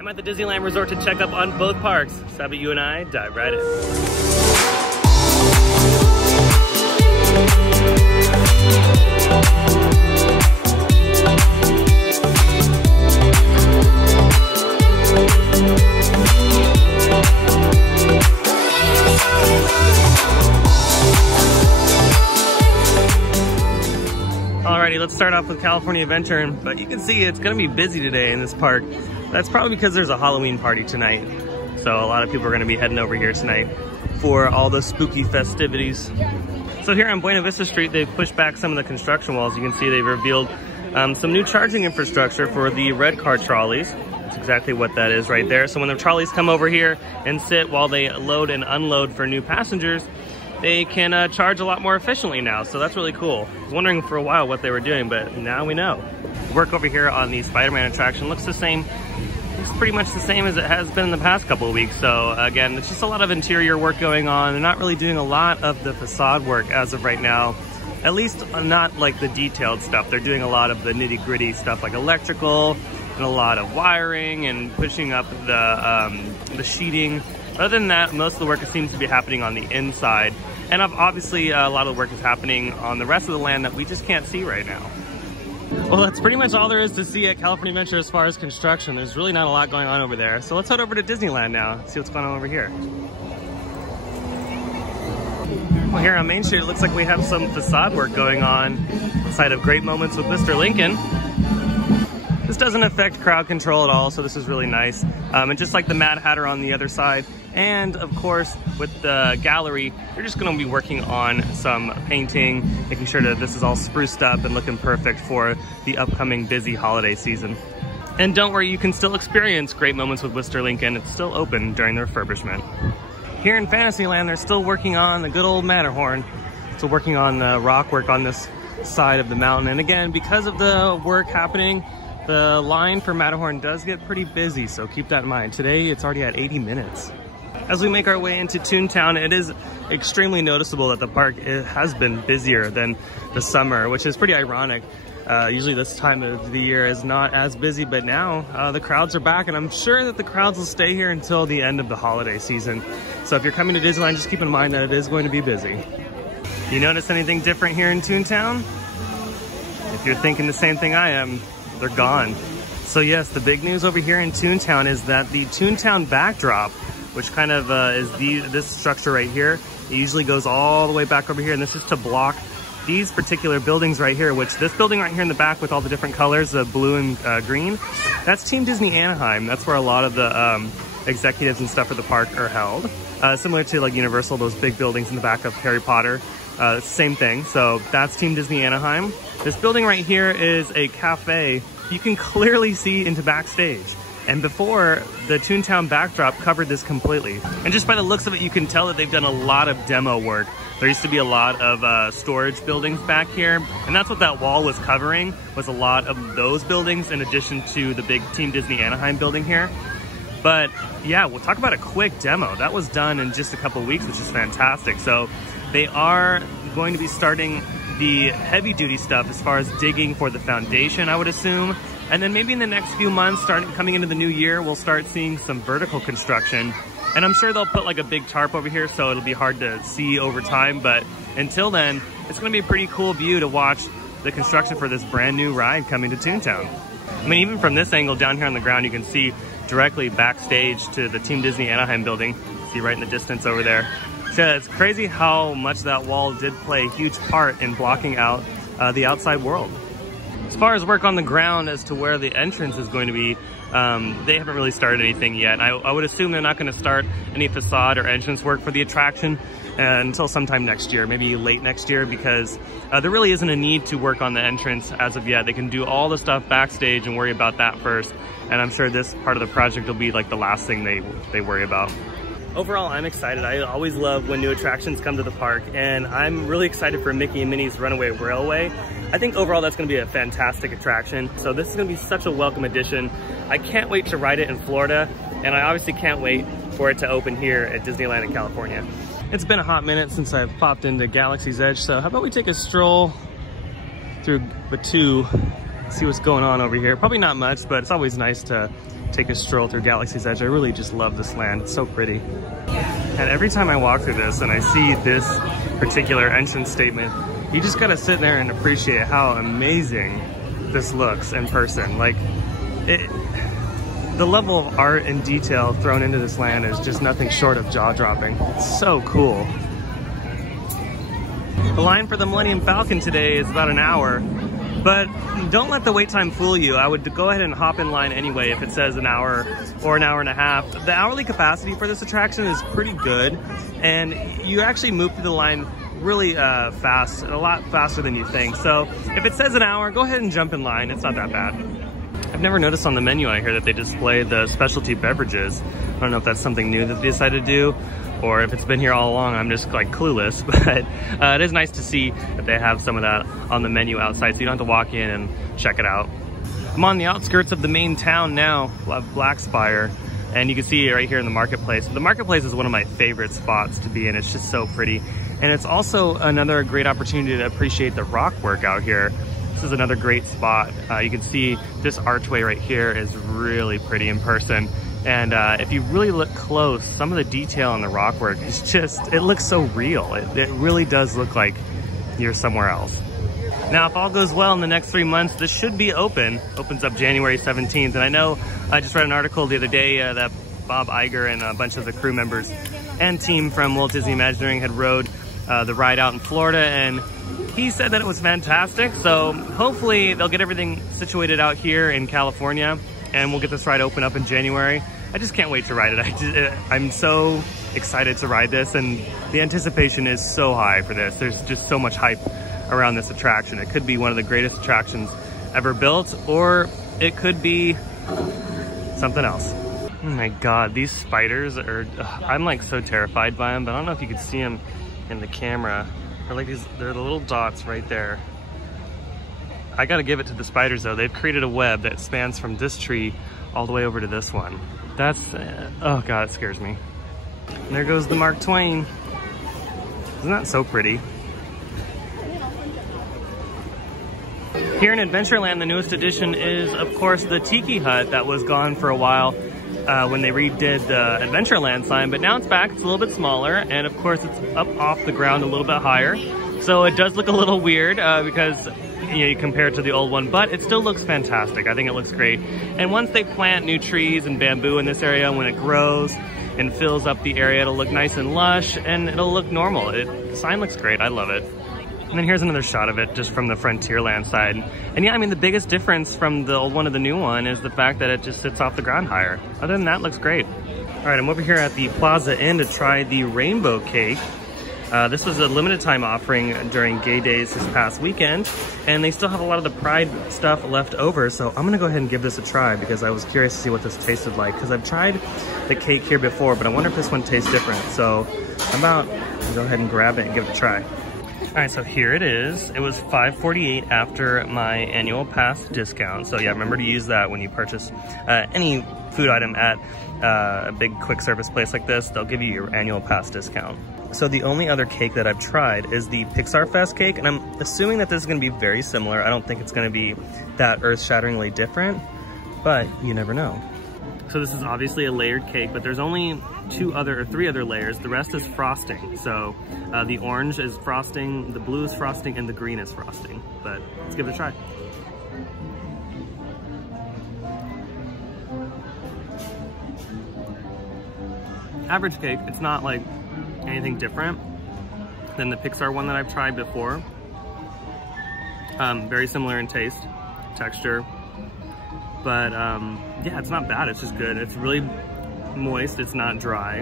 I'm at the Disneyland Resort to check up on both parks. So how about you and I dive right in. Alrighty, let's start off with California Adventure, but you can see it's gonna be busy today in this park. That's probably because there's a Halloween party tonight. So a lot of people are gonna be heading over here tonight for all the spooky festivities. So here on Buena Vista Street, they've pushed back some of the construction walls. You can see they've revealed some new charging infrastructure for the red car trolleys. That's exactly what that is right there. So when the trolleys come over here and sit while they load and unload for new passengers, they can charge a lot more efficiently now, so that's really cool. I was wondering for a while what they were doing, but now we know. Work over here on the SpiderMan attraction looks the same. Looks pretty much the same as it has been in the past couple of weeks. So again, it's just a lot of interior work going on. They're not really doing a lot of the facade work as of right now. At least not like the detailed stuff. They're doing a lot of the nitty-gritty stuff like electrical and a lot of wiring and pushing up the sheeting. Other than that, most of the work seems to be happening on the inside. And obviously, a lot of the work is happening on the rest of the land that we just can't see right now. Well, that's pretty much all there is to see at California Adventure as far as construction. There's really not a lot going on over there. So let's head over to Disneyland now, see what's going on over here. Well, here on Main Street, it looks like we have some facade work going on inside of Great Moments with Mr. Lincoln. This doesn't affect crowd control at all, so this is really nice. And just like the Mad Hatter on the other side, and of course with the gallery, you're just going to be working on some painting, making sure that this is all spruced up and looking perfect for the upcoming busy holiday season. And don't worry, you can still experience Great Moments with Mr. Lincoln. It's still open during the refurbishment. Here in Fantasyland, they're still working on the good old Matterhorn. Still working on the rock work on this side of the mountain. And again, because of the work happening, the line for Matterhorn does get pretty busy, so keep that in mind. Today, it's already at 80 minutes. As we make our way into Toon Town, it is extremely noticeable that the park has been busier than the summer, which is pretty ironic. Usually this time of the year is not as busy, but now the crowds are back, and I'm sure that the crowds will stay here until the end of the holiday season. So if you're coming to Disneyland, just keep in mind that it is going to be busy. You notice anything different here in Toon Town? If you're thinking the same thing I am, they're gone. So yes, the big news over here in Toon Town is that the Toon Town backdrop, which kind of is this structure right here, it usually goes all the way back over here, and this is to block these particular buildings right here, which this building right here in the back with all the different colors of blue and green, that's Team Disney Anaheim. That's where a lot of the executives and stuff for the park are held. Similar to like Universal, those big buildings in the back of Harry Potter. Same thing, so that's Team Disney Anaheim. This building right here is a cafe. You can clearly see into backstage. And before, the Toon Town backdrop covered this completely. And just by the looks of it, you can tell that they've done a lot of demo work. There used to be a lot of storage buildings back here, and that's what that wall was covering, was a lot of those buildings in addition to the big Team Disney Anaheim building here. But yeah, we'll talk about a quick demo. That was done in just a couple of weeks, which is fantastic. So they are going to be starting the heavy duty stuff as far as digging for the foundation, I would assume. And then maybe in the next few months, coming into the new year, we'll start seeing some vertical construction. And I'm sure they'll put like a big tarp over here, so it'll be hard to see over time. But until then, it's gonna be a pretty cool view to watch the construction for this brand new ride coming to Toon Town. I mean, even from this angle down here on the ground, you can see directly backstage to the Team Disney Anaheim building. See right in the distance over there. So it's crazy how much that wall did play a huge part in blocking out the outside world. As far as work on the ground as to where the entrance is going to be, they haven't really started anything yet. I would assume they're not going to start any facade or entrance work for the attraction until sometime next year, maybe late next year, because there really isn't a need to work on the entrance as of yet. They can do all the stuff backstage and worry about that first. And I'm sure this part of the project will be like the last thing they worry about. Overall, I'm excited. I always love when new attractions come to the park, and I'm really excited for Mickey and Minnie's Runaway Railway. I think overall that's going to be a fantastic attraction. So this is going to be such a welcome addition. I can't wait to ride it in Florida, and I obviously can't wait for it to open here at Disneyland in California. It's been a hot minute since I've popped into Galaxy's Edge, so how about we take a stroll through Batu, see what's going on over here. Probably not much, but it's always nice to take a stroll through Galaxy's Edge. I really just love this land. It's so pretty. And every time I walk through this and I see this particular entrance statement, you just gotta sit there and appreciate how amazing this looks in person. Like, the level of art and detail thrown into this land is just nothing short of jaw-dropping. It's so cool. The line for the Millennium Falcon today is about an hour, but don't let the wait time fool you. I would go ahead and hop in line anyway if it says an hour or an hour and a half. The hourly capacity for this attraction is pretty good, and you actually move through the line really fast, a lot faster than you think. So if it says an hour, go ahead and jump in line. It's not that bad. I've never noticed on the menu out here that they display the specialty beverages. I don't know if that's something new that they decided to do, or if it's been here all along, I'm just like clueless, but it is nice to see that they have some of that on the menu outside, so you don't have to walk in and check it out. I'm on the outskirts of the main town now, of Blackspire, and you can see right here in the marketplace. The marketplace is one of my favorite spots to be in. It's just so pretty. And it's also another great opportunity to appreciate the rock work out here. This is another great spot. You can see this archway right here is really pretty in person. And if you really look close, some of the detail on the rock work is just, it looks so real. It really does look like you're somewhere else. Now, if all goes well in the next 3 months, this should be open. Opens up January 17th. And I know I just read an article the other day that Bob Iger and a bunch of the crew members and team from Walt Disney Imagineering had rode the ride out in Florida, and he said that it was fantastic. So hopefully they'll get everything situated out here in California, and we'll get this ride open up in January. I just can't wait to ride it. I'm so excited to ride this, and the anticipation is so high for this. There's just so much hype around this attraction. It could be one of the greatest attractions ever built, or it could be something else. Oh my God, these spiders are, I'm like so terrified by them, but I don't know if you could see them in the camera. They're like these, they're the little dots right there. I gotta give it to the spiders though. They've created a web that spans from this tree all the way over to this one. That's, oh God, it scares me. And there goes the Mark Twain. Isn't that so pretty? Here in Adventureland, the newest addition is, of course, the Tiki Hut that was gone for a while when they redid the Adventureland sign, but now it's back. It's a little bit smaller, and of course, it's up off the ground a little bit higher. So it does look a little weird because you compare it to the old one, but it still looks fantastic. I think it looks great. And once they plant new trees and bamboo in this area, when it grows and fills up the area, it'll look nice and lush, and it'll look normal. The sign looks great. I love it. And then here's another shot of it just from the Frontierland side. And yeah, I mean, the biggest difference from the old one to the new one is the fact that it just sits off the ground higher. Other than that, it looks great. All right, I'm over here at the Plaza Inn to try the rainbow cake. This was a limited time offering during Gay Days this past weekend, and they still have a lot of the Pride stuff left over, so I'm gonna go ahead and give this a try because I was curious to see what this tasted like, because I've tried the cake here before, but I wonder if this one tastes different. So I'm about to go ahead and grab it and give it a try. All right, so here it is. It was $5.48 after my annual pass discount. So yeah, remember to use that when you purchase any food item at a big quick service place like this. They'll give you your annual pass discount. So the only other cake that I've tried is the Pixar Fest cake, and I'm assuming that this is gonna be very similar. I don't think it's gonna be that earth-shatteringly different, but you never know. So this is obviously a layered cake, but there's only three other layers. The rest is frosting. So the orange is frosting, the blue is frosting, and the green is frosting. But let's give it a try. Average cake. It's not like anything different than the Pixar one that I've tried before. Very similar in taste, texture. But yeah, it's not bad, it's just good. It's really moist, it's not dry.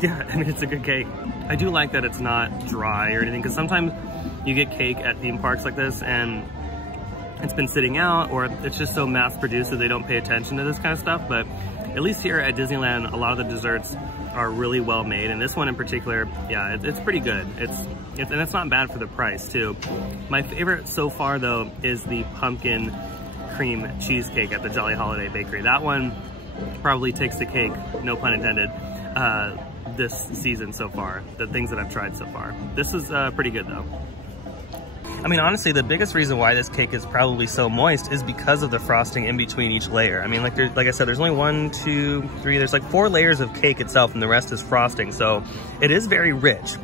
Yeah, I mean, it's a good cake. I do like that it's not dry or anything, because sometimes you get cake at theme parks like this and it's been sitting out, or it's just so mass produced that they don't pay attention to this kind of stuff. But at least here at Disneyland, a lot of the desserts are really well made, and this one in particular, yeah, it's pretty good. And it's not bad for the price too. My favorite so far though is the pumpkin cream cheesecake at the Jolly Holiday Bakery. That one probably takes the cake, no pun intended, this season so far, the things that I've tried so far. This is pretty good though. I mean, honestly, the biggest reason why this cake is probably so moist is because of the frosting in between each layer. I mean, like I said, there's only 1, 2, 3, there's like 4 layers of cake itself and the rest is frosting. So it is very rich.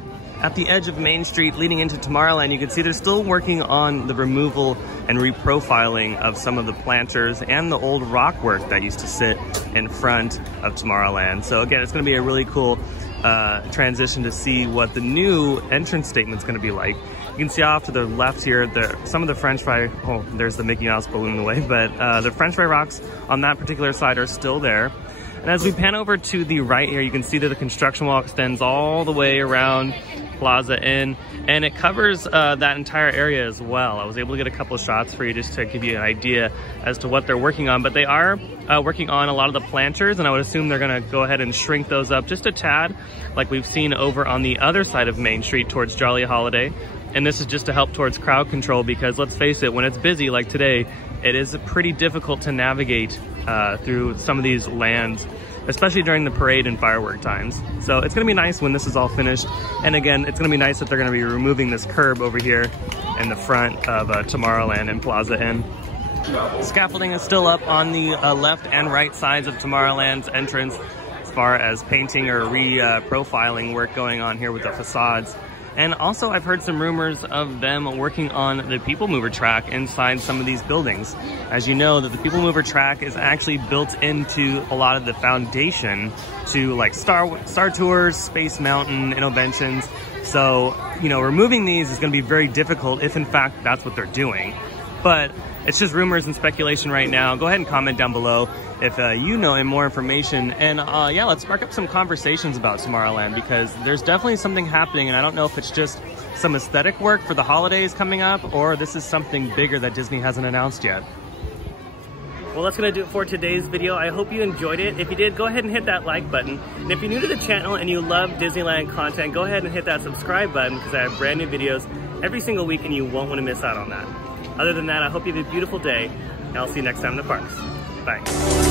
At the edge of Main Street leading into Tomorrowland, you can see they're still working on the removal and reprofiling of some of the planters and the old rock work that used to sit in front of Tomorrowland. So again, it's gonna be a really cool transition to see what the new entrance statement's gonna be like. You can see off to the left here, some of the French fry, oh, there's the Mickey Mouse balloon away, but the French fry rocks on that particular side are still there. And as we pan over to the right here, you can see that the construction wall extends all the way around Plaza Inn, and it covers that entire area as well. I was able to get a couple of shots for you just to give you an idea as to what they're working on, but they are working on a lot of the planters, and I would assume they're gonna go ahead and shrink those up just a tad, like we've seen over on the other side of Main Street towards Jolly Holiday. And this is just to help towards crowd control, because let's face it, when it's busy like today, it is pretty difficult to navigate through some of these lands, especially during the parade and firework times. So it's gonna be nice when this is all finished. And again, it's gonna be nice that they're gonna be removing this curb over here in the front of Tomorrowland and Plaza Inn. Scaffolding is still up on the left and right sides of Tomorrowland's entrance as far as painting or re-profiling work going on here with the facades. And also I've heard some rumors of them working on the People Mover track inside some of these buildings. As you know, that the People Mover track is actually built into a lot of the foundation to like Star Tours, Space Mountain, Innoventions. So, you know, removing these is gonna be very difficult if in fact that's what they're doing. But it's just rumors and speculation right now. Go ahead and comment down below if you know more information. And yeah, let's spark up some conversations about Tomorrowland, because there's definitely something happening, and I don't know if it's just some aesthetic work for the holidays coming up, or this is something bigger that Disney hasn't announced yet. Well, that's gonna do it for today's video. I hope you enjoyed it. If you did, go ahead and hit that like button. And if you're new to the channel and you love Disneyland content, go ahead and hit that subscribe button, because I have brand new videos every single week and you won't wanna miss out on that. Other than that, I hope you have a beautiful day, and I'll see you next time in the parks. Bye.